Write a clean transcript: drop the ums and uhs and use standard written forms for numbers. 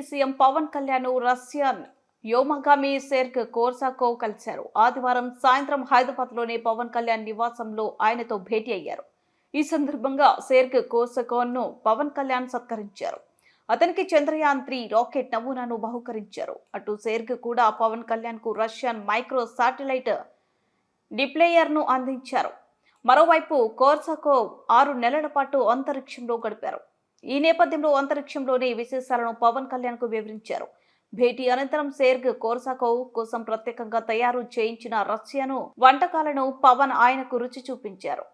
Deputy CM Pawan Kalyan Russian వ్యోమగామి Sergei Korsakov కలిశారు. ఆదివారం సాయంత్రం హైదరాబాద్లోని పవన్ కళ్యాణ్ నివాసంలో ఆయనతో భేటీ అయ్యారు. ఈ సందర్భంగా సెర్గ్ కోర్సాకోవ్ను పవన్ కళ్యాణ్ సత్కరించారు. అతనికి చంద్రయాన్-3 రాకెట్ నమూనాను బహుకరించారు. అటు సెర్గ్ కూడా పవన్ కళ్యాణ్ కు రష్యన్ మైక్రో శాటిలైట్ డిప్లయర్ను అందించారు. మరోవైపు కోర్సాకోవ్ 6 నెలల పాటు అంతరిక్షంలో గడిపారు. ఈ నేపథ్యంలో అంతరిక్షంలోని విశేషాలను పవన్ కళ్యాణ్ కు వివరించారు. భేటీ అనంతరం సెర్గ్ కోర్సాకోవ్ కోసం ప్రత్యేకంగా తయారు చేయించిన రష్యను వంటకాలను పవన్ ఆయనకు రుచి చూపించారు.